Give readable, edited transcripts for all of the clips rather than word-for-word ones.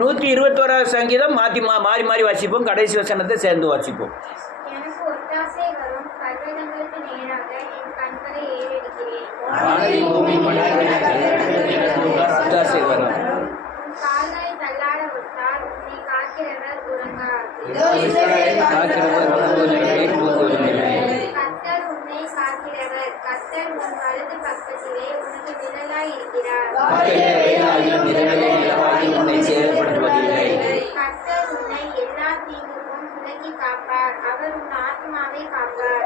121வது சங்கீதம் மாறி மாறி வாசிப்போம். கடைசி வசனத்தை சேர்ந்து வாசிப்போம். எனக்கு ஒத்தாசை வரும், பர்வதங்களுக்கு நேராக என் கண்களை ஏறெடுக்கிறேன். ஒத்தாசை வரும். உன் கால்களை தள்ளாட விட்டால் உன்னை காக்கிறவர் உறங்கார். கர்த்தர் உன்னை காக்கிறவர், கர்த்தர் உன் வலது பக்கத்திலே உனக்கு நிழலாய் இருக்கிறார். கர்த்தர் உன்னை எல்லா தீங்குக்கும் விலக்கி காப்பார், அவர் உன் ஆத்மாவை காப்பார்.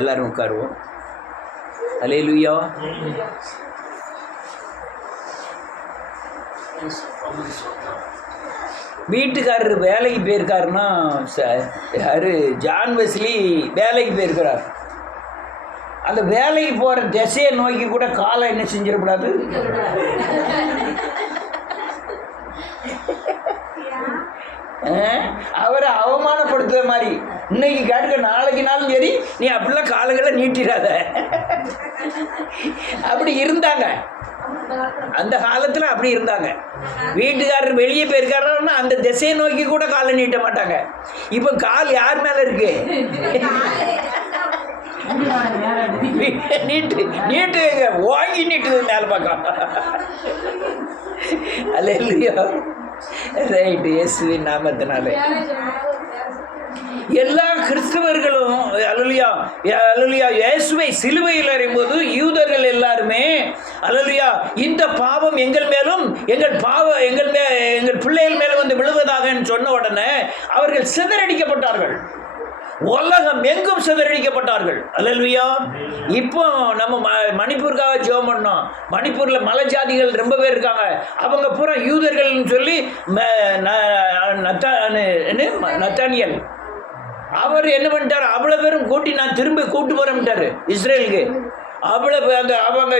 எல்லாரும் உட்காருவோம். அல்லேலூயா. வீட்டுக்காரர் வேலைக்கு போயிருக்காருன்னா யாரு ஜான் வெஸ்லி வேலைக்கு போயிருக்கிறார். அந்த வேலைக்கு போகிற திசையை நோக்கி கூட காலை என்ன செஞ்சிடக்கூடாது. அவரை அவமானப்படுத்துற மாதிரி இன்னைக்கு கேட்க நாளைக்குனாலும் சரி நீ அப்படிலாம் காலங்களை நீட்டிடாத. அப்படி இருந்தாங்க அந்த காலத்தில், அப்படி இருந்தாங்க. வீட்டுக்காரர் வெளியே போயிருக்காருன்னா அந்த திசையை நோக்கி கூட காலை நீட்ட மாட்டாங்க. இப்போ கால் யார் மேலே இருக்கு? நீட்டு வாங்கி நீட்டுது மேலே பார்க்கலாம். அல்லேலூயா. ரைட்டு. இயேசுவின் நாமத்தினாலே எல்லா கிறிஸ்தவர்களும் அல்லேலூயா அல்லேலூயா இயேசுவை சிலுவையில் அறையும்போது யூதர்கள் எல்லாருமே அல்லேலூயா இந்த பாவம் எங்கள் மேலும் எங்கள் பிள்ளைகள் மேலும் வந்து விழுவதாக சொன்ன உடனே அவர்கள் சிதறடிக்கப்பட்டார்கள். உலகம் எங்கும் சிதறடிக்கப்பட்டார்கள். அல்லேலூயா. இப்போ நம்ம மணிப்பூருக்காக ஜெபம் பண்ணோம். மணிப்பூரில் மலை ஜாதிகள் ரொம்ப பேர் இருக்காங்க. அவங்க பூரா யூதர்கள்னு சொல்லி நத்தானியல் அவர் என்ன பண்ணிட்டார், அவ்வளோ பேரும் கூட்டி நான் திரும்பி கூட்டு போகிறேன்ட்டார் இஸ்ரேலுக்கு. அவ்வளோ அந்த அவங்க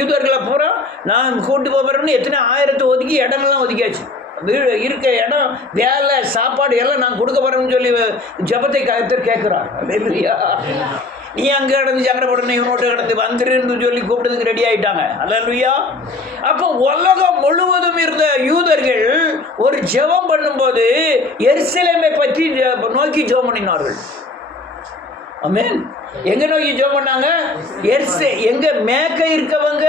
யூதர்களை பூரா நான் கூட்டு போகிறேன்னு எத்தனை ஆயிரத்தை ஒதுக்கி இடமெல்லாம் ஒதுக்கியாச்சு. வீடு இருக்க இடம், வேலை, சாப்பாடு எல்லாம் நான் கொடுக்க போகிறேன்னு சொல்லி ஜபத்தை கருத்தர் கேட்குறார். அல்லேலூயா. நீ அங்கே கிடந்து சங்கடப்படணும், இவனோட்ட கிடந்து வந்துருன்னு சொல்லி கூப்பிட்டதுக்கு ரெடி ஆகிட்டாங்க. அல்லேலூயா. அப்போ உலகம் முழுவதும் இருந்த யூதர்கள் ஒரு ஜெபம் பண்ணும்போது எருசலேமை பற்றி நோக்கி ஜெபம் பண்ணினார்கள். ஆமென். எங்க நோக்கி ஜெபம் பண்ணாங்க? எங்க மேற்க இருக்கவங்க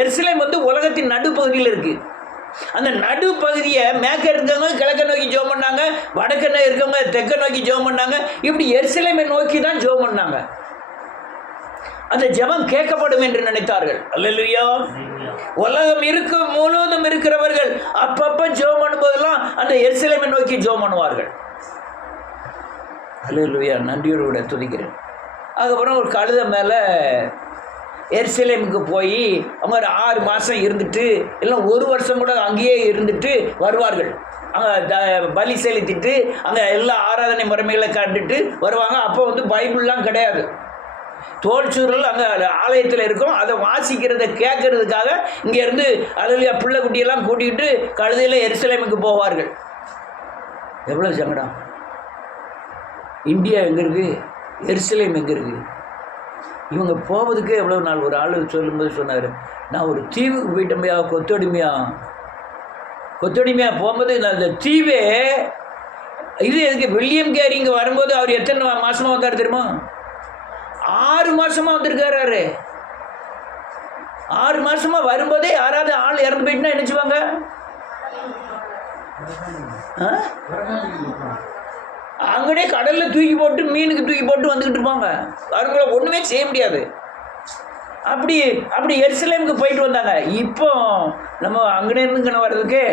எருசலேம் வந்து உலகத்தின் நடுப்பகுதியில் இருக்கு. அந்த நடுப்பகுதியை மேற்க இருக்கவங்க கிழக்க நோக்கி ஜெபம் பண்ணாங்க, வடக்க இருக்கவங்க தெற்க நோக்கி ஜெபம் பண்ணாங்க. இப்படி எருசலேமை நோக்கி தான் ஜெபம் பண்ணாங்க. அந்த ஜெபம் கேட்கப்படும் என்று நினைத்தார்கள். அல்லேலூயா. உலகம் முழுவதும் இருக்கிறவர்கள் அப்பப்ப ஜெபம் பண்ணும்போதெல்லாம் அந்த எருசலேமை நோக்கி ஜெபம் பண்ணுவார்கள். அல்லேலூயா. நன்றியோடு கூட துதிக்கிறேன். அதுக்கப்புறம் ஒரு கழுதை மேலே எருசலேமுக்கு போய் அவங்க ஒரு 6 மாதம் இருந்துட்டு இல்லை 1 வருஷம் கூட அங்கேயே இருந்துட்டு வருவார்கள். அங்கே பலி செலுத்திட்டு அங்கே எல்லா ஆராதனை முறைமைகளை கண்டுட்டு வருவாங்க. அப்போ வந்து பைபிள்லாம் கிடையாது. தோல்சூரல் அங்கே ஆலயத்தில் இருக்கும். அதை வாசிக்கிறத கேட்கறதுக்காக இங்கேருந்து அல்லேலூயா பிள்ளை குட்டியெல்லாம் கூட்டிகிட்டு கழுதையில் எருசலேமுக்கு போவார்கள். எவ்வளோ சங்கடம். இந்தியா எங்கே இருக்குது? எருசலேம் எங்கே இருக்குது? இவங்க போவதுக்கே எவ்வளோ நாள். ஒரு ஆள் சொல்லும்போது சொன்னார், நான் ஒரு தீவுக்கு போயிட்டோமையா, கொத்தடிமையாக போகும்போது நான் அந்த தீவே இது எதுக்கு வில்லியம் கேரி இங்கே வரும்போது அவர் எத்தனை மாதமாக வந்தார் தெரியுமா? 6 மாதமாக வந்திருக்காரு. 6 மாதமாக வரும்போதே யாராவது ஆள் இறந்து போயிட்டுனா என்ன செய்வாங்க? அங்கனே கடலில் தூக்கி போட்டு மீனுக்கு தூக்கி போட்டு வந்துக்கிட்டு இருப்பாங்க. அவங்கள ஒன்றுமே செய்ய முடியாது. அப்படி எருசலேமுக்கு போயிட்டு வந்தாங்க. இப்போ நம்ம அங்கனே இருந்துங்கன்னு வர்றதுக்கு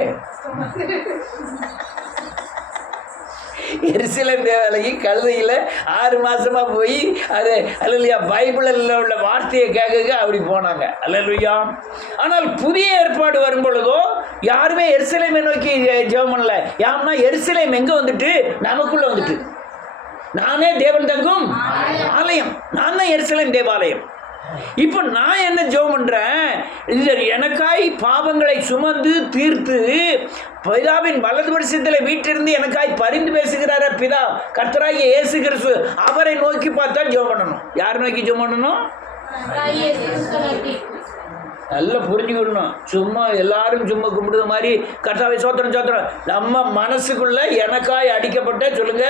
எருசலேம் தேவாலயக்கு கழுதையில் 6 மாதமாக போய் அது அல்லேலூயா பைபிளில் உள்ள வார்த்தையை கேட்க அப்படி போனாங்க. அல்லேலூயா. ஆனால் புதிய ஏற்பாடு வரும் பொழுதோ யாருமே எருசலேமை நோக்கி ஜெபம் பண்ணல. யாருன்னா எருசலேம் எங்கே வந்துட்டு நமக்குள்ளே வந்துட்டு, நானே தேவன் தங்கும் ஆலயம், நான் தான் எருசலேம் தேவாலயம். இப்போ நான் என்ன ஜெபம் பண்ணுறேன், எனக்காய் பாவங்களை சுமந்து தீர்த்து பிதாவின் வலது வருஷத்தில் வீட்டிலிருந்து எனக்காய் பரிந்து பேசுகிறார பிதா கர்த்தராகிய இயேசு கிறிஸ்து, அவரை நோக்கி பார்த்தா ஜெபம் பண்ணணும். யார் நோக்கி ஜெபம் பண்ணணும்? நல்லா புரிஞ்சுக்கணும். சும்மா எல்லாரும் சும்மா கும்பிடுற மாதிரி கர்த்தாவை சோத்திரம் சோத்திரம், நம்ம மனசுக்குள்ள எனக்காய் அடிக்கப்பட்ட சொல்லுங்க,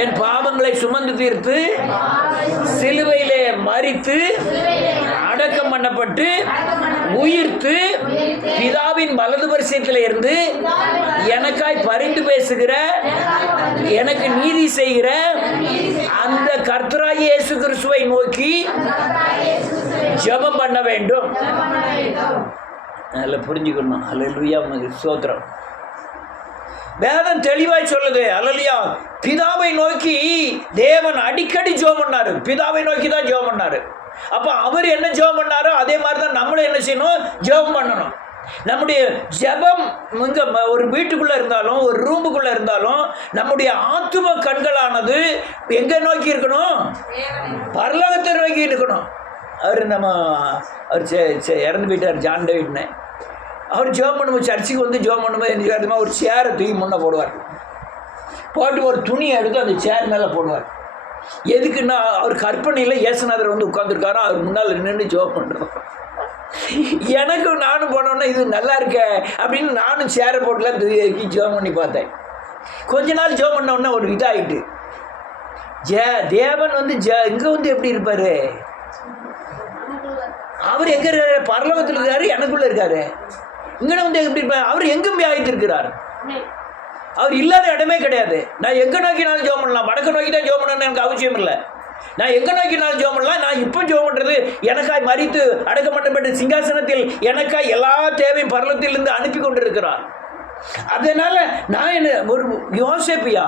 என் பாவங்களை சுமந்து தீர்த்து சிலுவையிலே மரித்து அடக்கம் பண்ணப்பட்டு உயிர்த்து பிதாவின் வலது பரிசத்தில் இருந்து எனக்காய் பரிந்து பேசுகிற, எனக்கு நீதி செய்கிற அந்த கர்த்தராகிய இயேசு கிறிஸ்துவை நோக்கி ஜெபம் பண்ண வேண்டும். நல்லா புரிஞ்சுக்கணும். அல்லேலூயா, ஸ்தோத்திரம். வேதம் தெளிவாய் சொல்லுது. அல்லேலூயா. பிதாவை நோக்கி தேவன் அடிக்கடி ஜெபம் பண்ணாரு. பிதாவை நோக்கி தான் ஜெபம் பண்ணாரு. அப்ப அவர் என்ன ஜெபம் பண்ணாரோ அதே மாதிரி தான் நம்மளும் என்ன செய்யணும், ஜெபம் பண்ணணும். நம்முடைய ஜெபம் இங்க ஒரு வீட்டுக்குள்ள இருந்தாலும் ஒரு ரூமுக்குள்ள இருந்தாலும் நம்முடைய ஆத்தும கண்களானது எங்க நோக்கி இருக்கணும், பரலோகத்தை நோக்கி இருக்கணும். அவர் இறந்து போயிட்டார், ஜான் டேவிட்னு. அவர் ஜெபம் பண்ணும்போது, சர்ச்சுக்கு வந்து ஜெபம் பண்ணும்போது என்ன செய்வாருமா, ஒரு சேரை தூக்கி முன்னே போடுவார். போட்டு ஒரு துணியை எடுத்து அந்த சேர் மேலே போடுவார். எதுக்குன்னா அவர் கற்பனையில் இயேசுநாதர் வந்து உட்காந்துருக்காரோ அவர் முன்னால் நின்று ஜெபம் பண்ணுறோம். எனக்கு நானும் போனோன்னா இது நல்லா இருக்க அப்படின்னு நானும் சேரை போட்டுலாம் தூக்கி ஜெபம் பண்ணி பார்த்தேன். கொஞ்ச நாள் ஜெபம் பண்ணோன்னா ஒரு இதாகிட்டு, தேவன் வந்து இங்கே வந்து எப்படி இருப்பார், அவர் எங்கே இருக்காரு, பரலோகத்தில் இருக்காரு, எனக்குள்ளே இருக்காரு. இங்கே வந்து எப்படி இருப்பார், அவர் எங்கே போய் ஆகிட்டு இருக்கிறார். அவர் இல்லாத இடமே கிடையாது. நான் எங்கே நோக்கினாலும் ஜெபம் பண்ணலாம். வடக்கு நோக்கி தான் ஜெபம் பண்ணணும்னு எனக்கு அவசியம் இல்லை. நான் எங்கே நோக்கினாலும் ஜெபம் பண்ணலாம். நான் இப்போ ஜெபம் பண்ணுறது எனக்காய் மரித்து அடக்கம் பண்ணப்பட்ட சிங்காசனத்தில் எனக்காய் எல்லா தேவையும் பரலத்திலிருந்து அனுப்பி கொண்டு இருக்கிறார். அதனால நான் என்ன ஒரு யோசேப்பியா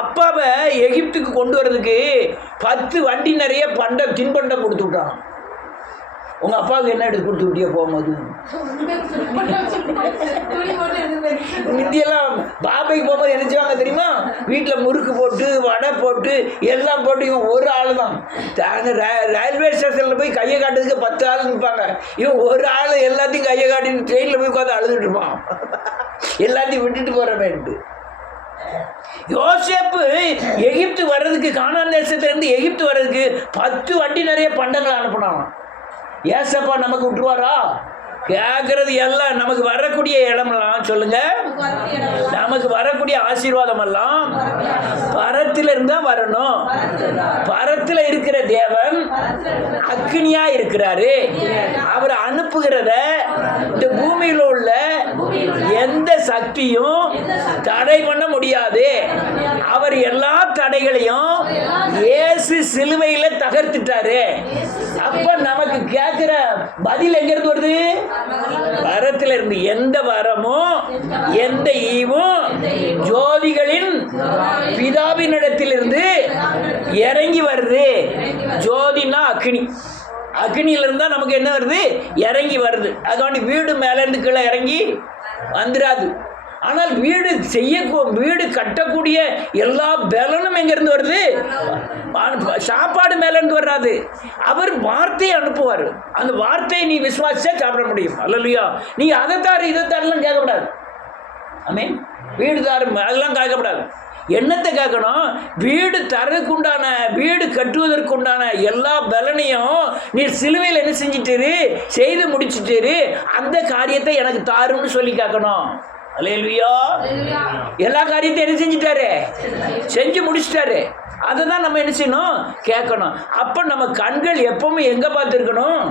அப்பாவை எகிப்துக்கு கொண்டு வர்றதுக்கு 10 வண்டி நிறைய தின்பண்டம் கொடுத்து விட்டான். உங்கள் அப்பாவுக்கு என்ன எடுத்து கொடுத்து விட்டியா போகும்போது? இந்தியெல்லாம் பாபைக்கு போகும்போது என்ன செய்வாங்க தெரியுமா, வீட்டில் முறுக்கு போட்டு வடை போட்டு எல்லாம் போட்டு இவன் ஒரு ஆள் தான். ரயில்வே ஸ்டேஷனில் போய் கையை காட்டுறதுக்கு 10 ஆள் நிற்பாங்க. இவன் ஒரு ஆள் எல்லாத்தையும் கையை காட்டின்னு ட்ரெயினில் போய் உட்காந்து அழுதுட்டு இருப்பான், எல்லாத்தையும் விட்டுட்டு போகிறவேன்ட்டு. யோசேப்பு எகிப்து வர்றதுக்கு, கானான் தேசத்திலிருந்து எகிப்து வர்றதுக்கு 10 வண்டி நிறைய பண்டங்களை அனுப்பினான். ஏசப்பா நமக்கு விட்டுருவாரா? கேட்கறது எல்லாம் நமக்கு வரக்கூடிய இடமெல்லாம் சொல்லுங்க, நமக்கு வரக்கூடிய ஆசீர்வாதம் எல்லாம் பரத்தில் இருந்தா வரணும். பரத்தில் இருக்கிற தேவன் அக்னியா இருக்கிறாரு. அவர் அனுப்புகிறத இந்த பூமியில் உள்ள எந்த சக்தியும் தடை பண்ண முடியாது. அவர் எல்லா தடைகளையும் இயேசு சிலுவையில தகர்த்துட்டாரு. அப்ப நமக்கு கேட்கிற பதில் எங்க இருந்து வருது? வரத்தில் இருந்து. எந்த வரமும் எந்த ஈவும் ஜோதிகளின் பிதாவினிடத்திலிருந்து இறங்கி வருது. ஜோதினா அக்னி, அக்னியிலிருந்தா நமக்கு என்ன வருது, இறங்கி வருது. அதுக்காண்டி வீடு மேலேருந்து கீழே இறங்கி வந்துடாது. ஆனால் வீடு கட்டக்கூடிய எல்லா பலனும் எங்கேருந்து வருது? சாப்பாடு மேலேருந்து வராது. அவர் வார்த்தையை அனுப்புவார். அந்த வார்த்தையை நீ விசுவாசிச்சா சாப்பிட முடியும். அல்லையா? நீ அதை தாரு இதை தாருலாம் கேட்கக்கூடாது. ஆமென். வீடு தாரு அதெல்லாம் கேட்கக்கூடாது. என்னத்தை கேட்கணும்? வீடு தரதுக்குண்டான, வீடு கட்டுவதற்குண்டான எல்லா பலனையும் நீர் சிலுவையில் என்ன செஞ்சிட்டாரு, செய்து முடிச்சுட்டாரு. அந்த காரியத்தை எனக்கு தாருன்னு சொல்லி கேட்கணும். அல்லேலூயா. எல்லா காரியத்தையும் என்ன செஞ்சிட்டாரு, செஞ்சு முடிச்சிட்டாரு. அதை தான் நம்ம என்ன செய்யணும், கேட்கணும். அப்போ நம்ம கண்கள் எப்பவுமே எங்கே பார்த்துருக்கணும்,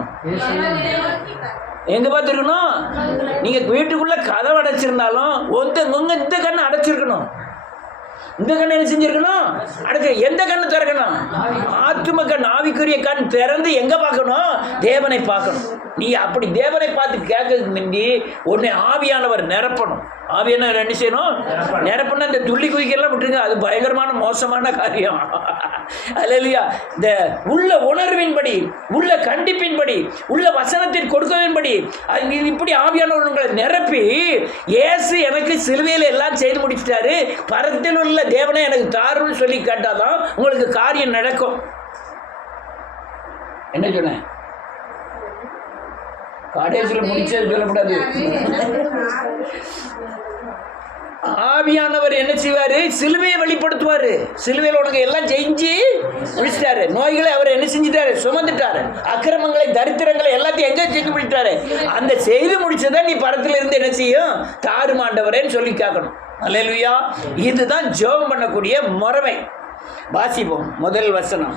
எங்கே பார்த்துருக்கணும்? நீங்கள் வீட்டுக்குள்ளே கதவை அடைச்சிருந்தாலும் இந்த கண்ணை அடைச்சிருக்கணும். இந்த கண்ணை என்ன செஞ்சிருக்கணும், அடுத்து எந்த கண்ணு திறக்கணும்? ஆத்தும கண், ஆவிக்குரிய கண் திறந்து எங்க பார்க்கணும், தேவனை பார்க்கணும். நீ அப்படி தேவனை பார்த்து கேட்கறதுக்கு முந்தி உன்னை ஆவியானவர் நிரப்பணும். ஆவியானவர் என்ன செய்யணும், நிரப்பணும். இந்த துள்ளி குதிக்கலாம் விட்டுருங்க, அது பயங்கரமான மோசமான காரியம். அல்லேலூயா. இந்த உள்ள உணர்வின்படி, உள்ள கண்டிப்பின்படி, உள்ள வசனத்தின் கொடுக்கவின்படி இப்படி ஆவியானவர் உங்களை நிரப்பி, இயேசு எனக்கு சிலுவையில் எல்லாம் செய்து முடிச்சிட்டாரு, பரத்தில் உள்ள தேவனை எனக்கு தாருன்னு சொல்லி கேட்டாதான் உங்களுக்கு காரியம் நடக்கும். என்ன சொன்ன? கடைசியில் முடிச்சது சொல்லக்கூடாது. ஆவியானவர் என்ன செய்வார்? சிலுவையை வெளிப்படுத்துவார். சிலுவையில் உனக்கு எல்லாம் செஞ்சு முடிச்சிட்டாரு. நோய்களை அவர் என்ன செஞ்சிட்டாரு? சுமந்துட்டாரு. அக்கிரமங்களை, தரித்திரங்களை எல்லாத்தையும் என்ஜாய் செஞ்சு முடிச்சிட்டாரு. அந்த செய்து முடிச்சதை நீ பரத்தில் இருந்து என்ன செய்யும்? தாருமாண்டவரேன்னு சொல்லி கேட்கணும். அல்லேலூயா. இதுதான் ஜெபம் பண்ணக்கூடிய முறைமை. வாசிப்போம் முதல் வசனம்.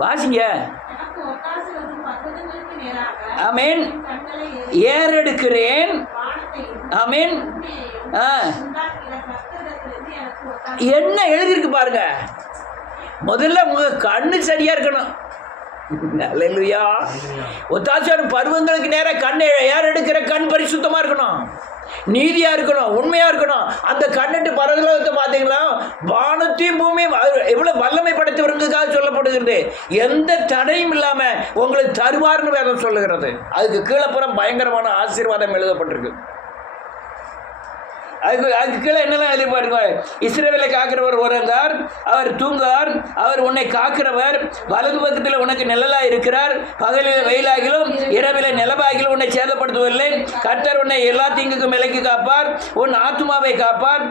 வாசிங்க. ஆமென். ஏறெடுக்கிறேன். ஆமென். என்ன எழுதியிருக்கு பாருங்க. முதல்ல உங்க கண்ணு சரியா இருக்கணும். அல்லேலூயா. ஒத்தாசையான பருவங்களுக்கு நேரம் கண் ஏறெடுக்கிற கண் பரிசுத்தமா இருக்கணும், நீதியா இருக்கணும், உண்மையா இருக்கணும். அந்த கண்ணிட்டு பரலோகத்தை பார்த்தீங்களா? வானத்தையும் பூமியும் எவ்வளவு வல்லமை படைத்தவர்களுக்காக சொல்லப்படுகிறது. எந்த தடையும் இல்லாம உங்களுக்கு தருவார்னு வேதம் சொல்லுகிறது. அதுக்கு கீழப்புறம் பயங்கரமான ஆசீர்வாதம் எழுதப்பட்டிருக்கு. அதுக்கு கீழே என்னெல்லாம் எழுதிப்பாருங்க? இஸ்ரவேலை காக்கிறவர் உறங்கார், அவர் தூங்கார், அவர் உன்னை காக்கிறவர், வலது பக்கத்தில் உனக்கு நிழலாக இருக்கிறார், பகலில் வெயிலாகிலும் இரவில நிலவாகிலும் உன்னை சேதப்படுத்துவதில்லை. கர்த்தர் உன்னை எல்லா தீங்குக்கும் விலக்கி காப்பார், உன் ஆத்மாவை காப்பார்,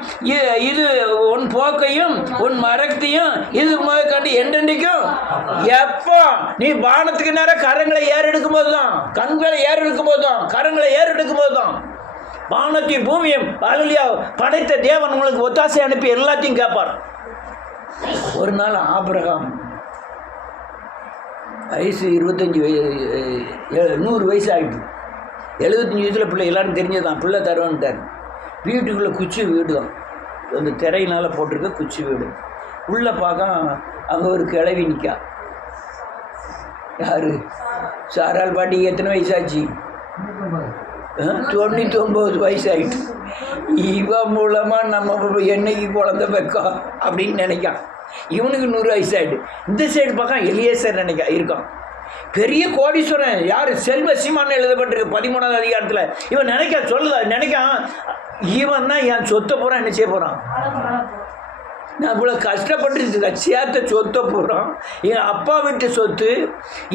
இது உன் போக்கையும் உன் மரத்தையும் இது கண்டு என்றென்றைக்கும். எப்போ நீ வானத்துக்கு நேரம் கரங்களை ஏறெடுக்கும் போதுதான், கண்களை ஏறெடுக்கும் போதுதான், கரங்களை ஏறெடுக்கும் போதுதான் வானத்தையும் பூமியும் அல்லேலூயா படைத்த தேவன் உங்களுக்கு ஒத்தாசை அனுப்பி எல்லாத்தையும் கேட்பார். ஒரு நாள் ஆபிரகாம் வயசு 100 வயசு ஆகிட்டு, 75 வயசில் பிள்ளை எல்லாரும் தெரிஞ்சதான், பிள்ளை தருவான்ட்டார். வீட்டுக்குள்ளே குச்சி வீடு தான், அந்த திரையினால் போட்டிருக்க குச்சி வீடு. உள்ளே பார்க்க அங்கே ஒரு கிழவி நிற்கா. யார்? சாரால் பாட்டிக்கு எத்தனை வயசாச்சு? 99 வயசாகிட்டு. இவன் மூலமாக நம்ம என்னைக்கு குழந்தை வைக்கோம் அப்படின்னு நினைக்கான். இவனுக்கு 100 வயசாகிட்டு. இந்த சைடு பக்கம் எலியேசர் இருக்கான், பெரிய கோடீஸ்வரன். யார்? செல்வ சீமான்னு எழுதப்பட்டிருக்கு 13ஆவது அதிகாரத்தில். இவன் நினைக்கான் இவன் தான் என் சொத்தை பூரா என்ன செய்ய போகிறான்? நான் இவ்வளோ கஷ்டப்பட்டு சேர்த்த சொத்தை போகிறோம், என் அப்பா வீட்டு சொத்து,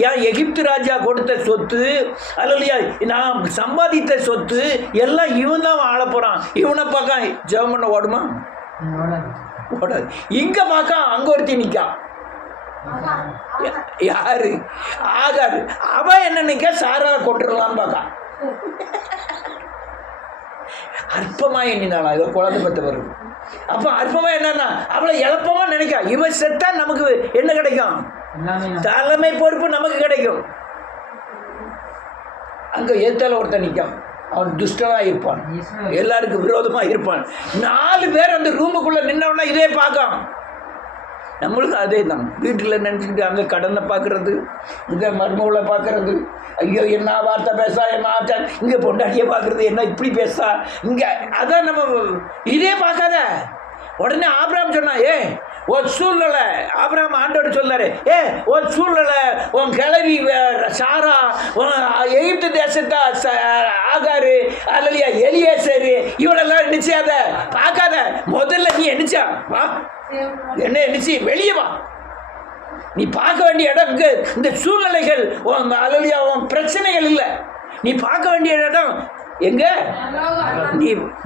என் எகிப்து ராஜா கொடுத்த சொத்து, அல்லையா நான் சம்பாதித்த சொத்து எல்லாம் இவன் தான் ஆள போகிறான். இவனை பார்க்க ஜெபம் பண்ண ஓடுமா? ஓடாது. இங்கே பார்க்க அங்கே ஒருத்தி நிற்கான். யாரு? ஆகாது. அவன் என்ன நிற்க? சாரா கொண்டுடலான்னு பார்க்கான். அற்பமாக எண்ணினாளா இவ குழந்தை பத்த வருது. அப்போ அற்பமாக என்னன்னா அவளை இழப்பமா நினைக்கா. இவன் செத்தா நமக்கு என்ன கிடைக்கும்? தலைமை பொறுப்பு நமக்கு கிடைக்கும். அங்கே ஏத்தால ஒருத்தன் நிற்கான், அவன் துஷ்டனாக இருப்பான், எல்லாருக்கும் விரோதமாக இருப்பான். 4 பேர் அந்த ரூமுக்குள்ளே நின்னவனா இதே பார்க்கான். நம்மளுக்கு அதே தான். வீட்டில் நினச்சிக்கிட்டு அங்கே கடனை பார்க்குறது, இங்கே மருமகளை பார்க்குறது, ஐயோ என்ன வார்த்தை பேசா, என்ன ஆச்சா, இங்கே பொண்டாட்டியை பார்க்குறது, என்ன இப்படி பேசா இங்கே, அதான் நம்ம இதே பார்க்காத. உடனே ஆபிரகாம் சொன்னா, ஒரு சூழ்நிலை ஆபிரகாம் ஆண்டோடு சொல்லாரு, ஒரு சூழ்நிலை உன் கிளவி சாரா, எகிப்து தேசத்தா ஆகாரு, அல்லையா எலியேசரு, இவளெல்லாம் நினைச்சாத பார்க்காத. முதல்ல நீ என்னச்சா வா, என்ன நினைச்சு வெளியே வா. நீ பார்க்க வேண்டிய இடம் இங்கே. இந்த சூழ்நிலைகள் அல்லையா உன் பிரச்சனைகள் இல்லை. நீ பார்க்க வேண்டிய இடம் எங்க?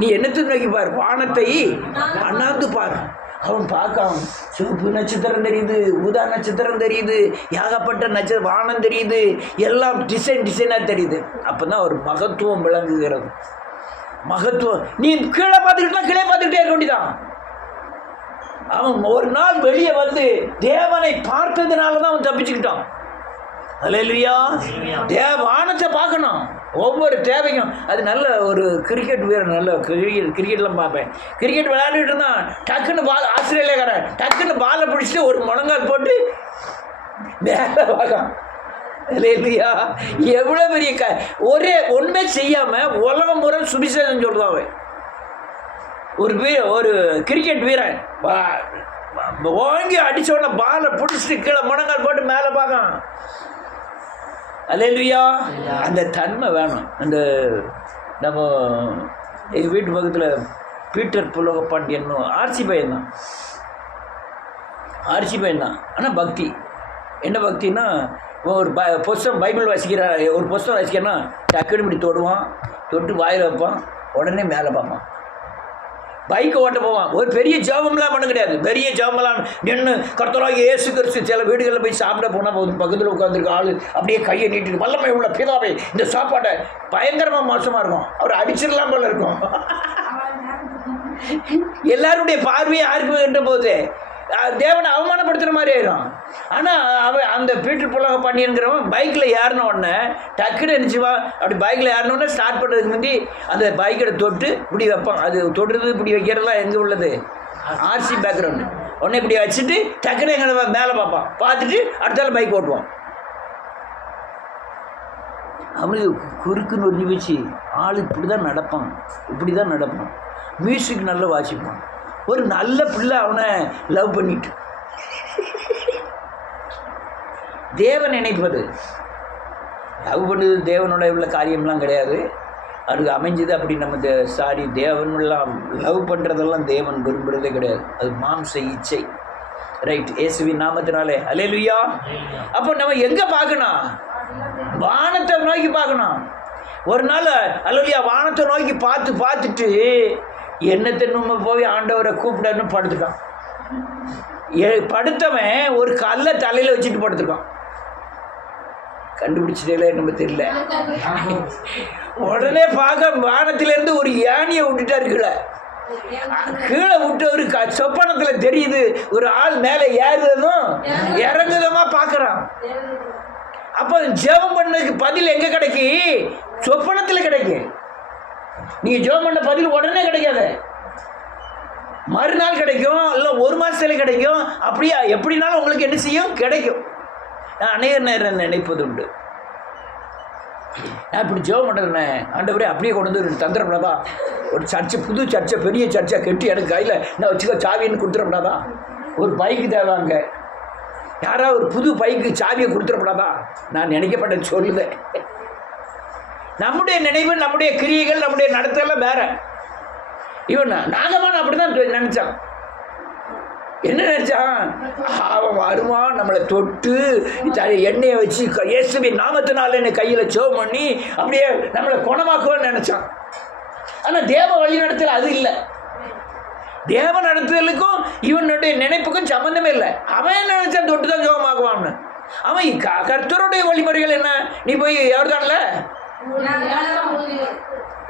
நீ என்னத்தை நோக்கி பார்? வானத்தை அண்ணாந்து பார். அவன் பார்க்கான், சிவப்பு நட்சத்திரம் தெரியுது, ஊதா நட்சத்திரம் தெரியுது, ஏகப்பட்ட நட்சத்திரம், வானம் தெரியுது, எல்லாம் டிசைனாக தெரியுது. அப்போ தான் ஒரு மகத்துவம் விளங்குகிறது. மகத்துவம். நீ கீழே பார்த்துக்கிட்டா கீழே பார்த்துக்கிட்டே இருக்க வேண்டியதான். அவன் ஒரு நாள் வெளியே வந்து தேவனை பார்த்ததுனால தான் அவன் தப்பிச்சுக்கிட்டான். அல்லேலூயா. வானத்தை பார்க்கணும் ஒவ்வொரு தேவையும். அது நல்ல ஒரு கிரிக்கெட் வீரர், நல்ல கிரிக்கெட்லாம் பார்ப்பேன். கிரிக்கெட் விளையாண்டுட்டு இருந்தான், டக்குன்னு பால், ஆஸ்திரேலியாக்காரன் டக்குன்னு பாலை பிடிச்சிட்டு ஒரு முழங்கால் போட்டு மேலே பார்க்கான். அல்லேலூயா. எவ்வளோ பெரிய ஒன்றுமே செய்யாமல் உலகம் பூரா சுவிசேஷம் சொல்கிறான் அவன். ஒரு கிரிக்கெட் வீரன் ஓங்கி அடித்தோடனே பாலை பிடிச்சிட்டு கீழே முழங்கால் போட்டு மேலே பார்க்கான். அல்லேலூயா. அந்த தன்மை வேணும். அந்த நம்ம எங்கள் வீட்டு பக்கத்தில் பீட்டர் புலோக பாண்டியன் ஆர்சி பையன் தான். ஆனால் பக்தி என்ன பக்தின்னா, ஒரு புஸ்தகம் பைபிள் வாசிக்கிறான், ஒரு புஸ்தகம் வாசிக்கிறேன்னா டக்குன்னு இப்படி தொடுவான், தொட்டு வாயில் வைப்பான், உடனே மேலே பார்ப்பான். பைக்கை ஓட்ட போவான். ஒரு பெரிய ஜெபம்லாம் பண்ண கிடையாது. பெரிய ஜெபம்லாம் நின்று கர்த்தராகிய இயேசு கிறிஸ்து சில வீடுகளில் போய் சாப்பிட போனால் போதும், பக்கத்தில் உட்காந்துருக்க ஆள் அப்படியே கையை நீட்டிட்டு வல்லமை உள்ள பிதாவை இந்த சாப்பாட்டை பயங்கரமாக மோசமாக இருக்கும், அவர் அடிச்சிடலாம் போல இருக்கும். எல்லாருடைய பார்வையை யாருக்கு என்ற போது தேவனை அவமானப்படுத்துகிற மாதிரி ஆயிடும். ஆனால் அவன் அந்த பீட்டர் புலக பண்ணிங்கிறவன் பைக்கில் ஏறின உடனே டக்குன்னு நினச்சிவா அப்படி பைக்கில் ஏறின உடனே ஸ்டார்ட் பண்ணுறதுக்கு முந்தி அந்த பைக்கை தொட்டு இப்படி வைப்பான். அது தொடுறது இப்படி வைக்கிறதுலாம் எங்கே உள்ளது? RC background. உடனே இப்படி வச்சுட்டு டக்குன்னு எங்களை மேலே பார்ப்பான், பார்த்துட்டு அடுத்தால பைக் ஓட்டுவான். அவனுக்கு குறுக்குன்னு ஒரு நிமிச்சு ஆள் இப்படி தான் நடப்பான், இப்படி தான் நடப்பான். மியூசிக் நல்லா வாசிப்பான். ஒரு நல்ல பிள்ளை அவனை லவ் பண்ணிட்டு தேவன் நினைப்பது லவ் பண்ணுது தேவனோட உள்ள காரியம்லாம் கிடையாது. அதுக்கு அமைஞ்சது அப்படி நம்ம தேவனெல்லாம் லவ் பண்ணுறதெல்லாம் தேவன் விரும்புகிறதே கிடையாது. அது மாம்ச இச்சை. ரைட், இயேசுவின் நாமத்தினாலே அல்லேலூயா. அப்போ நம்ம எங்கே பார்க்கணும்? வானத்தை நோக்கி பார்க்கணும். ஒரு நாள் அல்லேலூயா வானத்தை நோக்கி பார்த்துட்டு என்னத்தை நம்ம போய் ஆண்டவரை கூப்பிடன்னு படுத்துட்டான். படுத்தவன் ஒரு கல்லை தலையில் வச்சுட்டு படுத்துட்டான். கண்டுபிடிச்சதே நம்ம தெரியல. உடனே பார்க்க வானத்திலேருந்து ஒரு யானையை விட்டுட்டாரு கீழே விட்டு ஒரு சொப்பனத்தில் தெரியுது ஒரு ஆள் மேலே ஏறுறதும் இறங்குதமா பார்க்குறான். அப்போ ஜெபம் பண்ணதுக்கு பதில் எங்கே கிடைக்கி? சொப்பனத்தில் கிடைக்கும். நீங்கள் ஜெபம் பண்ண பதில் உடனே கிடைக்காது, மறுநாள் கிடைக்கும், இல்லை ஒரு மாதத்துல கிடைக்கும். அப்படியா எப்படினாலும் உங்களுக்கு என்ன செய்யும்? கிடைக்கும். நான் அநேக நேரம் நினைப்பது உண்டு, நான் இப்படி ஜெபம் பண்ணுறேன்னே ஆண்டவரே அப்படியே கொண்டு வந்து தந்துடப்படாதா? ஒரு சர்ச்சை, புது சர்ச்சை, பெரிய சர்ச்சை கட்டி எனக்கு கையில் நான் வச்சுக்க சாவின்னு கொடுத்துடப்படாதா? ஒரு பைக்கு தேவாங்க, யாராவது ஒரு புது பைக்கு சாவியை கொடுத்துடப்படாதா? நான் நினைக்கப்பட்டேன்னு சொல்லுவேன். நம்முடைய நினைவு, நம்முடைய கிரியைகள், நம்முடைய நடத்தெல்லாம் வேற. இவன் நாகமான அப்படி தான் நினச்சான். என்ன நினச்சான்? அவன் வருவான், நம்மளை தொட்டு எண்ணெயை வச்சு இயேசுவின் நாமத்தினால என்னை கையில் ஜெபம் பண்ணி அப்படியே நம்மளை குணமாக்குவான்னு நினச்சான். ஆனால் தேவ வழி நடத்தல் அது இல்லை. தேவ நடத்துதலுக்கும் இவனுடைய நினைப்புக்கும் சம்மந்தமே இல்லை. அவன் நினைச்சான் தொட்டு தான் ஜெபமாக்குவான்னு. அவன் கர்த்தருடைய வழிமுறைகள் என்ன? நீ போய் யோர்தான்ல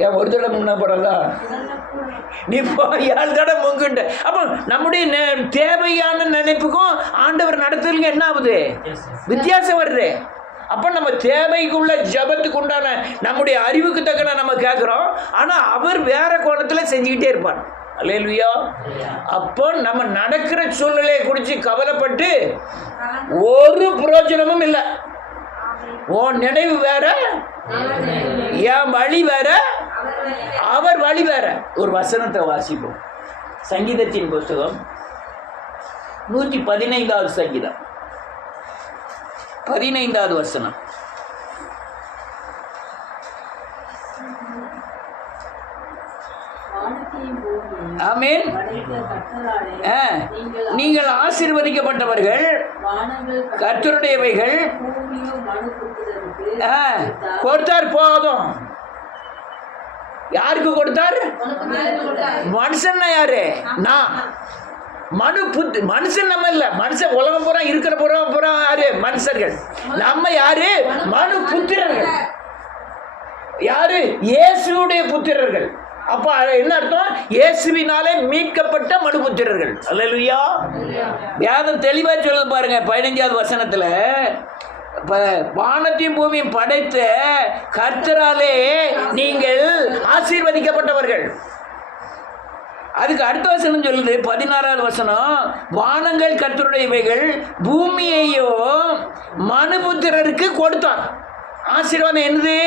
ஏன் ஒரு தடவை முன்ன போறதா? நீ போ 7 தடவை முங்குண்ட. அப்போ நம்முடைய தேவையான நினைப்புக்கும் ஆண்டவர் நடத்துதலுக்கு என்ன ஆகுது? வித்தியாசம் வருது. அப்போ நம்ம தேவைக்குள்ள ஜபத்துக்கு உண்டான நம்முடைய அறிவுக்கு தக்கன நம்ம கேட்குறோம், ஆனால் அவர் வேற கோணத்தில் செஞ்சுக்கிட்டே இருப்பார். அல்லேலூயா. அப்போ நம்ம நடக்கிற சூழ்நிலையை குறித்து கவலைப்பட்டு ஒரு பிரயோஜனமும் இல்லை. உன் நினைவு வேற, என் வழி வேற, அவர் வழி வேற. ஒரு வசனத்தை வாசிப்போம். சங்கீதத்தின் புஸ்தகம் 115வது சங்கீதம் 15வது வசனம். ஆமென். நீங்கள் ஆசீர்வதிக்கப்பட்டவர்கள், கர்த்தருடையவைகள் கொடுத்தார். போதும். யாருக்கு கொடுத்தார்? மனுஷன் யாரு? நான். மனுஷன் நம்ம இல்ல, மனுஷன் உலகம் பூரா இருக்கிற பூரா யாரு? மனுஷர்கள். நம்ம யாரு? மனு புத்திரர்கள். யாரு? இயேசுடைய புத்திரர்கள். அப்ப என்ன அர்த்தம்? இயேசுவினாலே மீட்கப்பட்ட மனுபுத்திரர்கள். அல்லேலூயா. வேதம் தெளிவா சொல்லுது பாருங்க. 15வது வசனத்துல வானத்தையும் பூமியும் படைத்த கர்த்தராலே நீங்கள் ஆசீர்வதிக்கப்பட்டவர்கள். அதுக்கு அடுத்த வசனம் சொல்லுது 16வது வசனம், வானங்கள் கர்த்தருடையவைகள், பூமியையோ மனுபுத்திரருக்கு கொடுத்தார். ஆசீர்வாதம் என்னது?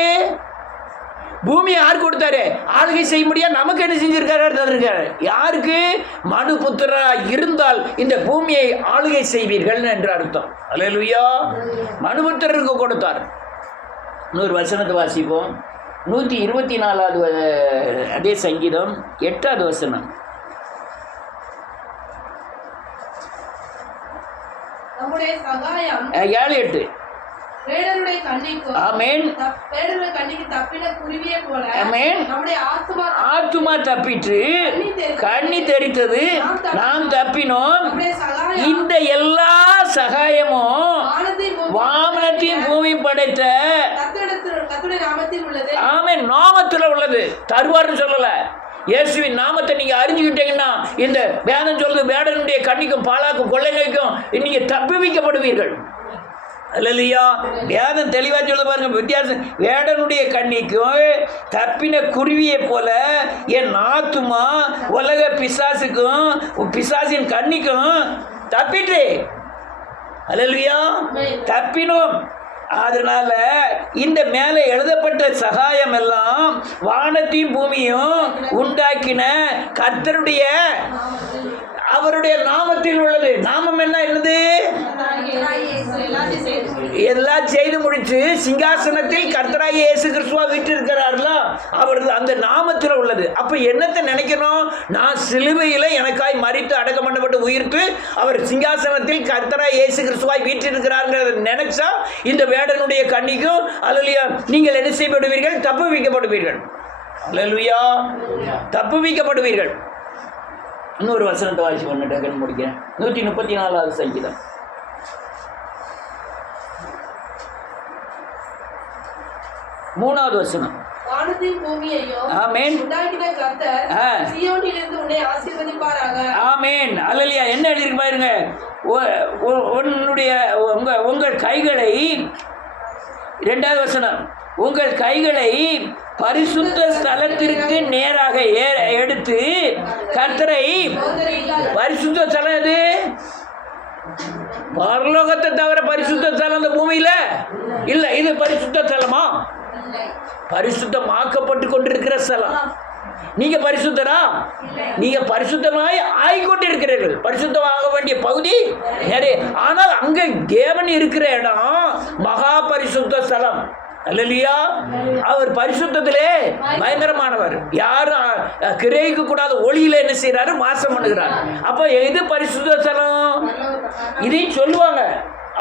பூமியை யார் கொடுத்தாரு? ஆளுகை செய்ய முடியாது. நமக்கு என்ன செஞ்சிருக்காரு? யாருக்கு? மனுபுத்திரா இருந்தால் இந்த பூமியை ஆளுகை செய்வீர்கள் என்று அர்த்தம். அல்லேலூயா. மனுபுத்திரருக்கு கொடுத்தார். இன்னொரு வசனத்தை வாசிப்போம். 124வது அதே சங்கீதம் 8வது வசனம். 7-8 வேடனுடைய கண்ணிக்கும் ஆமென். வேடனுடைய கண்ணிக்கு தப்பின குருவியை போல ஆமென். நம்முடைய ஆத்துமா தப்பிற்று, கண்ணி தெரித்தது, நாம் தப்பினோம். நம்முடைய சகாயம் இந்த எல்லா சகாயமும் வானத்தையும் பூமி படைத்த கர்த்தருடைய நாமத்தில் உள்ளது. ஆமென், நாமத்துல உள்ளது. தருவார்னு சொல்லல. இயேசுவின் நாமத்தை நீங்க அறிஞ்சுக்கிட்டீங்கன்னா இந்த வேதம் சொல்றது, வேடனுடைய கண்ணிக்கும் பாலாக்கும் கொள்ளை நோய்க்கும் நீங்க தப்புவிக்கப்படுவீர்கள். அல்லேலூயா. வேதம் தெளிவா சொல்ல பாருங்க வித்தியாசம். வேடனுடைய கண்ணிக்கும் தப்பின குருவியை போல என் ஆத்துமா உலக பிசாசுக்கும் பிசாசின் கண்ணிக்கும் தப்பிட்டு. அல்லேலூயா. தப்பினோம். அதனால இந்த மேலே எழுதப்பட்ட சகாயம் எல்லாம் வானத்தையும் பூமியும் உண்டாக்கின கர்த்தருடைய அவருடைய நாமத்தில் உள்ளது. நாமம் என்னது? எல்லாம் செய்து முடிச்சு சிங்காசனத்தில் கர்த்தராகிய இயேசு கிறிஸ்துவா வீற்றிருக்கிறார்களா, அவரது அந்த நாமத்தில் உள்ளது. அப்ப என்னத்தை நினைக்கணும்? நான் சிலுவையில் எனக்காய் மரித்து அடக்கம் பண்ணப்பட்டு உயிர்த்து அவர் சிங்காசனத்தில் கர்த்தராகிய இயேசு கிறிஸ்துவாய் வீற்றிருக்கிறார்கள் நினைச்சா இந்த வேடனுடைய கண்ணிக்கும் அல்லேலூயா நீங்கள் என்ன செய்யப்படுவீர்கள்? தப்பு வைக்கப்படுவீர்கள். அல்லேலூயா. தப்பு வைக்கப்படுவீர்கள். இன்னொரு வசனத்தை வாசி பண்ணிட்டு முடிக்கிறேன். 134வது சங்கீதம் 3வது வசனம். வானத்தையும் பூமியையும் ஆமென். உண்டாக்கின கர்த்தர் சீயோனிலிருந்து உன்னை ஆசீர்வதிப்பாராக. ஆமென். அல்லேலூயா. என்ன எழுதிருக்கு பாருங்க. உன்னுடைய உங்கள் கைகளை 2வது வசனம். உங்கள் கைகளை பரிசுத்த ஸ்தலத்திற்கு நேராக எடுத்து கர்த்தரை பரிசுத்த ஸ்தலம் எது? பரலோகத்தை தவிர பரிசுத்த ஸ்தலம் இந்த பூமியில இல்ல. இது பரிசுத்த ஸ்தலமா? பரிசுத்தமாக்கப்பட்டு கொண்டிருக்கிற ஸ்தலம். நீங்க பரிசுத்தரா? நீங்க பரிசுத்தமாய் ஆகிக்கொண்டிருக்கிறீர்கள். பரிசுத்தமாக வேண்டிய பகுதி நிறைய. ஆனால் அங்க தேவன் இருக்கிற இடம் மகா பரிசுத்த ஸ்தலம். அல்லேலூயா. அவர் பரிசுத்தத்திலே பயங்கரமானவர். யாரும் கிரகிக்க கூடாத ஒளியில என்ன செய்யறாரு? வாசம் பண்ணுகிறார். அப்ப எது பரிசுத்த ஸ்தலம்? இதையும் சொல்லுவாங்க.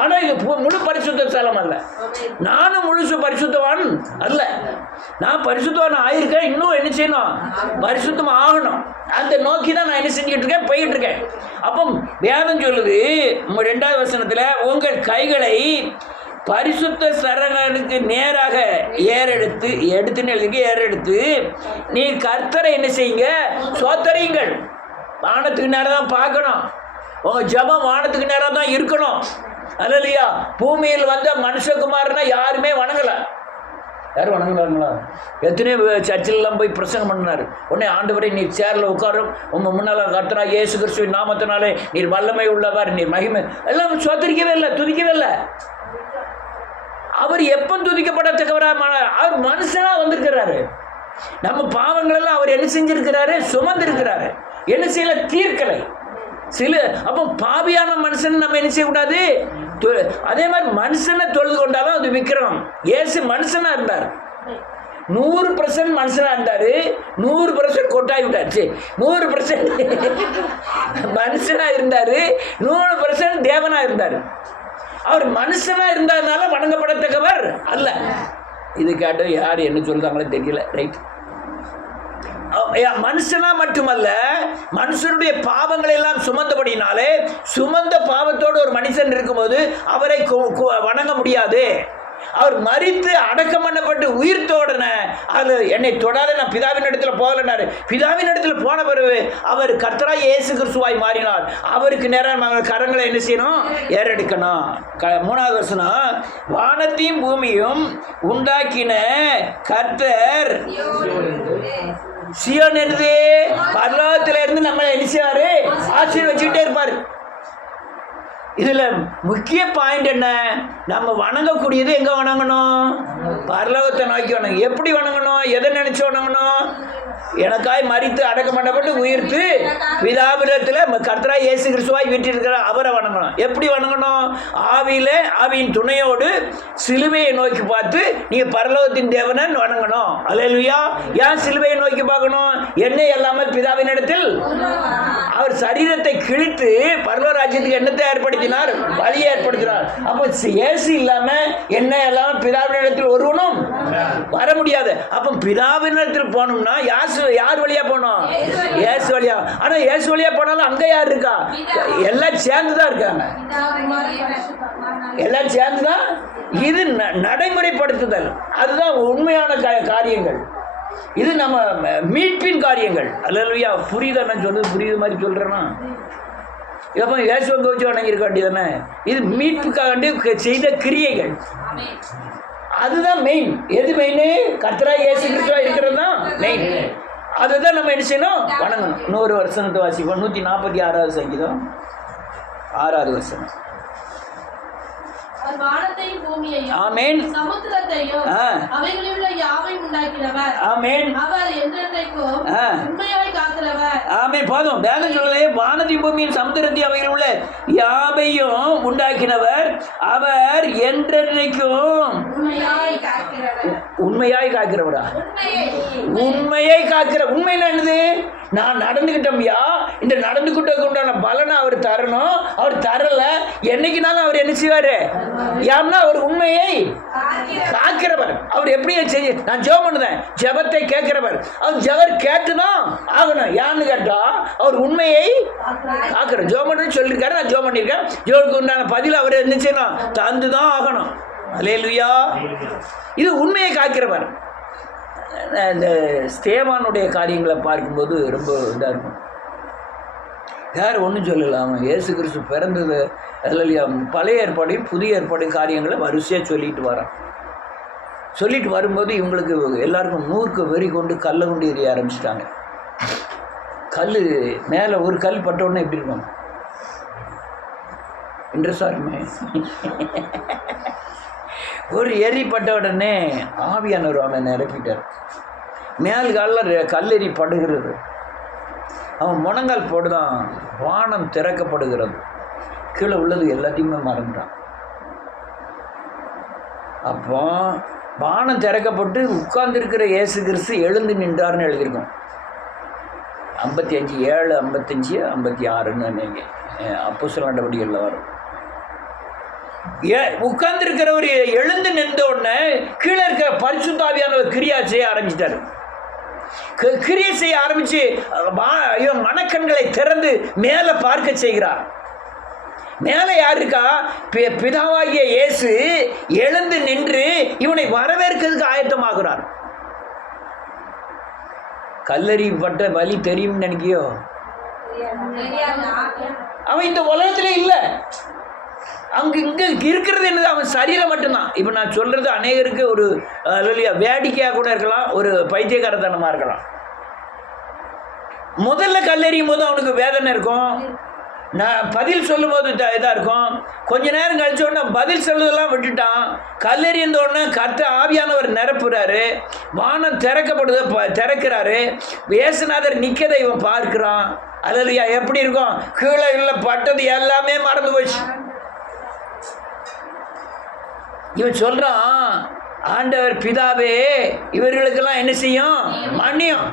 ஆனா இது முழு பரிசுத்த ஸ்தலம் அல்ல. நானும் முழுசு பரிசுத்தவான் அல்ல. நான் பரிசுத்தவான் ஆயிருக்கேன். இன்னும் என்ன செய்யணும்? பரிசுத்தம் ஆகணும். அந்த நோக்கி தான் நான் என்ன செஞ்சுக்கிட்டு இருக்கேன், போயிட்டு இருக்கேன். அப்போ வேதம் சொல்லுது 2வது வசனத்துல, உங்கள் கைகளை பரிசுத்த சரணனுக்கு நேராக ஏறெடுத்து நீ கர்த்தரை என்ன செய்யுங்க? சோத்தரியுங்கள். வானத்துக்கு நேரம் தான் பார்க்கணும். உங்க ஜபம் வானத்துக்கு நேரம் தான் இருக்கணும். அல்லேலூயா. பூமியில் வந்த மனுஷகுமாரனா யாருமே வணங்கல. யாரும் வணங்குறாங்களா? எத்தனையோ சர்ச்சிலெல்லாம் போய் பிரசங்கம் பண்ணினார். உடனே ஆண்டவரை நீர் சேரில் உட்காரும், உங்க முன்னால் கர்த்தராகிய இயேசு கிறிஸ்துவின் நாமத்தினாலே நீர் வல்லமை உள்ளவர், நீர் மகிமை எல்லாம் சோத்தரிக்கவே இல்லை, துதிக்கவே இல்லை. அவர் எப்போ துதிக்கப்படத்தக்கவரான அவர் மனுஷனா வந்திருக்கிறாரு. நம்ம பாவங்கள் எல்லாம் அவர் என்ன செஞ்சிருக்கிறாரு? சுமந்திருக்கிறாரு. என்ன செய்யல? தீர்க்கலை. அப்போ பாவியான மனுஷன் நம்ம என்ன செய்யக்கூடாது? அதே மாதிரி மனுஷனை தொழுது கொண்டாலும் அது விக்கிரகம். இயேசு மனுஷனா இருந்தார். 100% மனுஷனா இருந்தாரு. 100% கொட்டாய் விட்டாச்சு. 100% மனுஷனா இருந்தாரு, 100% தேவனா இருந்தாரு. அவர் மனுஷனா இருந்ததுனால வணங்கப்படத்தக்கவர் அல்ல. இது கேட்டு யார் என்ன சொல்றாங்களோ தெரியல. ரைட். மனுஷனா மட்டுமல்ல, மனுஷனுடைய பாவங்களை எல்லாம் சுமந்தபடினாலே சுமந்த பாவத்தோடு ஒரு மனுஷன் இருக்கும்போது அவரை வணங்க முடியாது. அவர் மரித்து அடக்கம் பண்ணப்பட்டு உயிர்த்த உடனே அது என்னை தொடாத, நான் பிதாவின் இடத்துல போகலன்னாரு. பிதாவின் இடத்துல போன பிறகு அவர் கர்த்தராய் இயேசு கிறிஸ்துவாய் மாறினார். அவருக்கு நேரம் கரங்களை என்ன செய்யணும்? ஏறெடுக்கணும். 3வது வசனம். வானத்தையும் பூமியும் உண்டாக்கின கர்த்தர் சீயோன் என்னது? பரலோகத்துல இருந்து நம்மளை என்ன செய்வாரு? ஆசீர்வதிச்சுக்கிட்டே இருப்பாரு. இதுல முக்கிய பாயிண்ட் என்ன? நம்ம வணங்கக்கூடியது எங்க வணங்கணும்? பரலோகத்தை நோக்கி வணங்க. எப்படி வணங்கணும்? எதை நினைச்சு வணங்கணும்? எனக்காய் மரித்து அடக்கம் பண்ணப்பட்டு உயிர்த்து பிதாவிடத்துல கர்த்தராய் இயேசு கிறிஸ்துவாய் வீற்றிருக்கிற அவரை வணங்கணும். எப்படி வணங்கணும்? ஆவியின் துணையோடு சிலுவையை நோக்கி பார்த்து நீங்க பரலோகத்தின் தேவனன் வணங்கணும். அல்லேலூயா. ஏன் சிலுவையை நோக்கி பார்க்கணும்? என்னை இல்லாமல் பிதாவின் இடத்தில் அவர் சரீரத்தை கிழித்து பரலோக ராஜ்யத்துக்கு என்னத்தை ஏற்படுத்தி ஏற்படுத்தினார், வழியை ஏற்படுத்தினார். அப்போ இயேசு இல்லாம என்ன எல்லாம் பிதாவினிடத்தில் ஒருவனும் வர முடியாது. அப்போ பிதாவினிடத்தில் போகணும்னா யார் வழியா போகணும்? இயேசு வழியா. ஆனா இயேசு வழியா போனாலும் அங்க யார் இருக்கா? எல்லாம் சேர்ந்துதான் இருக்காங்க, எல்லாம் சேர்ந்துதான். இது நடைமுறைப்படுத்துதல், அதுதான் உண்மையான காரியங்கள். இது நம்ம மீட்பின் காரியங்கள். அல்லேலூயா. புரியுதா? நான் சொல்றது புரியுது மாதிரி சொல்றேன்னா இப்போ இயேசுவை கவச்சு வணங்கியிருக்க வேண்டியதானே? இது மீட்புக்காக செய்த கிரியைகள், அதுதான் மெயின். எது மெயின்? கர்த்தராகிய இயேசு கிறிஸ்துவா இருக்கிறது தான் மெயின். அதுதான் நம்ம என்ன செய்யணும்? வணங்கணும். 100 வருஷத்தை வாசிப்போம். 146வது சங்கீதம் 6வது வசனம். வானத்தையும் பூமியையும் ஆமென் சமுத்திரத்தையும் அவைகளில் உள்ள யாவையும் உண்டாக்கினவர். ஆமென். அவர் என்றென்றைக்கும் உண்மையாய் காக்கிறவர். ஆமென். போதும். வேதம் சொல்லலே, வானத்தையும் பூமியும் சமுத்திரத்தையும் அவைகளில் உள்ள யாவையும் உண்டாக்கினவர் அவர் என்றென்றைக்கும் உண்மையாய் காக்கிறவர். உண்மையாய் காக்கிறவரா? உண்மையை காக்கிற. உண்மையில என்னது? நான் நடந்துக்கிட்டோம்யா, இந்த நடந்துக்கிட்ட உண்டான பலனை அவர் தரணும். அவர் தரல, என்னைக்குனாலும் அவர் என்ன செய்வாரு? ஏன்னா அவர் உண்மையை காக்கிறவர். அவர் எப்படி செய்ய? நான் ஜெபம் பண்ணுதேன், ஜெபத்தை கேட்கிறவர். அவர் ஜெபர் கேட்டுதான் ஆகணும். ஏன்னு கேட்டா அவர் உண்மையை காக்கிற. ஜெபம் பண்ணு சொல்லியிருக்காரு, நான் ஜெபம் பண்ணியிருக்கேன். ஜெபத்துக்கு உண்டான பதில் அவர் என்ன செய்யணும்? தந்துதான் ஆகணும். அல்லேலூயா. இது உண்மையை காக்கிறவர். இந்த ஸ்தேவானுடைய காரியங்களை பார்க்கும்போது ரொம்ப இதாக இருக்கும். யார் ஒன்றும் சொல்லலாம், இயேசு கிறிஸ்து பிறந்தது அல்லையா, பழைய ஏற்பாடையும் புதிய ஏற்பாடையும் காரியங்களை வரிசையாக சொல்லிட்டு வரான். சொல்லிட்டு வரும்போது இவங்களுக்கு எல்லாருக்கும் 100க்கு வெறி கொண்டு கல்லை கொண்டு எறிய ஆரம்பிச்சிட்டாங்க. கல் மேலே ஒரு கல் பட்ட உடனே எப்படி இருக்கும்? இன்ட்ரெஸ்டாக இருக்குமே. ஒரு எரிப்பட்ட உடனே ஆவியானவர் அவனை நிரப்பிட்டார். மேல் காலில் கல்லெறி படுகிறது. அவன் முழங்கால் போடுதான், வானம் திறக்கப்படுகிறது. கீழே உள்ளது எல்லாத்தையுமே மறந்துட்டான். அப்போ வானம் திறக்கப்பட்டு உட்கார்ந்துருக்கிற இயேசு கிறிஸ்து எழுந்து நின்றார்னு எழுதியிருக்கோம். 55, 7, 55, 56ன்னு நீங்கள் அப்போஸ்தலர் நடவடிக்கைகளில் வரும். உட்கார்ந்துருக்கிறவர் எழுந்து நின்ற உடனே கீழே இருக்கிற பரிசுத்த ஆவியானவர் கிரியா செய்ய ஆரம்பிச்சிட்டாரு. கிரியை செய்ய ஆரம்பிச்சு மனக்கண்களை திறந்து மேலே பார்க்க செய்கிறார். மேலே யார் இருக்கா? பிதாவாகிய இயேசு எழுந்து நின்று இவனை வரவேற்கிறதுக்கு ஆயத்தமாகிறார். கல்லறி பட்ட வலி தெரியும் நினைக்கியோ? அவன் இந்த உலகத்திலே இல்லை. அங்கே இங்கே இருக்கிறது என்னது? அவன் சரீரம் மட்டும்தான். இப்போ நான் சொல்கிறது அநேகருக்கு ஒரு வேடிக்கையாக கூட இருக்கலாம், ஒரு பைத்தியக்காரத்தனமாக இருக்கலாம். முதல்ல கல்லெறியும் போது அவனுக்கு வேதனை இருக்கும், நான் பதில் சொல்லும் போது இதாக இருக்கும். கொஞ்ச நேரம் கழிச்ச உடனே பதில் சொல்லுதெல்லாம் விட்டுட்டான். கல்லெறிந்த உடனே கர்த்தர் ஆவியானவர் நிரப்புறாரு, வானம் திறக்கிறாரு. இயேசுநாதர் நிற்கதை இவன் பார்க்கிறான். அல்லையா, எப்படி இருக்கும்? கீழே இல்லை பட்டது எல்லாமே மறந்து போச்சு. இவன் சொல்றான், ஆண்டவர் பிதாவே இவர்களுக்கெல்லாம் என்ன செய்யும்? மன்னியும்.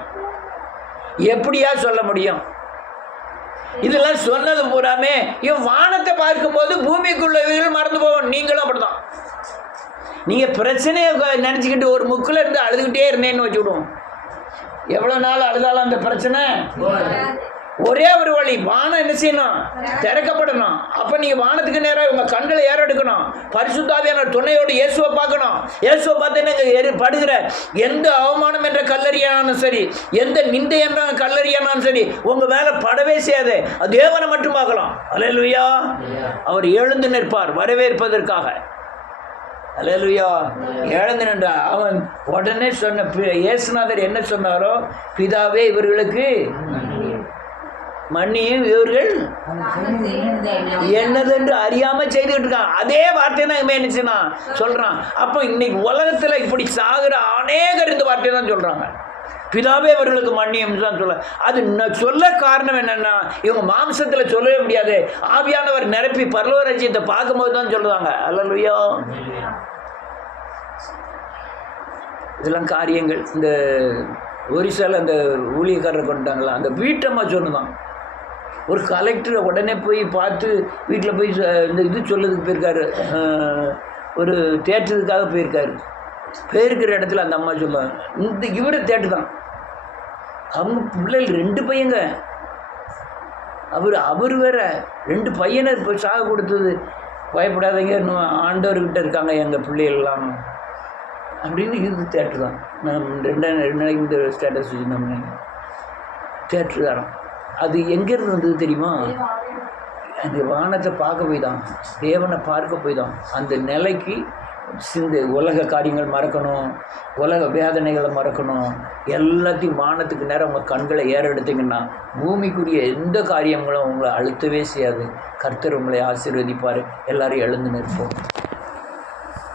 எப்படியா சொல்ல முடியும்? இதெல்லாம் சொன்னது பூராமே இவன் வானத்தை பார்க்கும்போது பூமிக்குள்ளவர்கள் மறந்து போவோம். நீங்களும் அப்படிதான். நீங்கள் பிரச்சனையை நினச்சிக்கிட்டு ஒரு முக்கில் இருந்து அழுதுகிட்டே இருந்தேன்னு வச்சு விடுவோம். எவ்வளோ நாள் அழுதாலும் அந்த பிரச்சனை ஒரே ஒரு வழி, வானம் என்ன செய்யணும்? திறக்கப்படணும். அப்போ நீங்கள் வானத்துக்கு நேராக உங்கள் கண்களை ஏறெடுக்கணும். பரிசுத்த ஆவியான துணையோடு இயேசுவை பார்க்கணும். இயேசுவை பார்த்தீங்கன்னா படுகிற எந்த அவமானம் என்ற கல்லறியானாலும் சரி, எந்த நிந்தை என்ற கல்லறியானாலும் சரி, உங்கள் மேலே படவே செய்யாது. தேவனை மட்டும் பார்க்கலாம். அல்லேலூயா. அவர் எழுந்து நிற்பார் வரவேற்பதற்காக. அல்லேலூயா. எழுந்து நின்றா. அவன் உடனே சொன்ன இயேசுநாதர் என்ன சொன்னாரோ, பிதாவே இவர்களுக்கு மன்னியும், இவர்கள் என்னதென்று அறியாம செய்துகிட்டு இருக்காங்க. அதே வார்த்தை தான் இவன் என்னச்சுன்னா சொல்றான். அப்போ இன்னைக்கு உலகத்துல இப்படி சாகுற அநேகர் இந்த வார்த்தையை தான் சொல்றாங்க. பிதாவே இவர்களுக்கு மன்னியும் தான் சொல்ல. அது சொல்ல காரணம் என்னன்னா, இவங்க மாம்சத்துல சொல்லவே முடியாது. ஆவியானவர் நிரப்பி பரலோக ராஜ்யத்தை பார்க்கும்போது தான் சொல்லுவாங்க. அல்லேலூயா. இதெல்லாம் காரியங்கள். இந்த ஒரிசால அந்த ஊழியக்காரரை கொண்டாங்களா, அந்த வீட்டம்மா சொன்னதான். ஒரு கலெக்டரை உடனே போய் பார்த்து வீட்டில் போய் இந்த இது சொல்லதுக்கு போயிருக்காரு, ஒரு தேட்டதுக்காக போயிருக்கிற இடத்துல அந்த அம்மா சொல்லுவாங்க, இவரை தேட்டு தான். அவங்க பிள்ளைகள் 2 பையங்க, அவர் வேற 2 பையனை இப்போ சாக கொடுத்தது. பயப்படாதீங்க, இன்னும் ஆண்டவர்கிட்ட இருக்காங்க எங்கள் பிள்ளைகள்லாம் அப்படின்னு. இது தேட்ரு தான். நான் 2 நாளைக்கு இந்த ஸ்டேட்டஸ் வச்சுருந்தோம்னு தேட்ரு தானே. அது எங்கேருந்து வந்தது தெரியுமா? அந்த வானத்தை பார்க்க போய் தான், தேவனை பார்க்க போய் தான். அந்த நிலைக்கு உலக காரியங்கள் மறக்கணும், உலக வேதனைகளை மறக்கணும், எல்லாத்தையும் வானத்துக்கு நேரம் உங்கள் கண்களை ஏறெடுத்தீங்கன்னா பூமிக்குரிய எந்த காரியங்களும் உங்களை அழுத்தவே செய்யாது. கர்த்தர் உங்களை ஆசீர்வதிப்பார். எல்லாரும் எழுந்து நிற்போம்.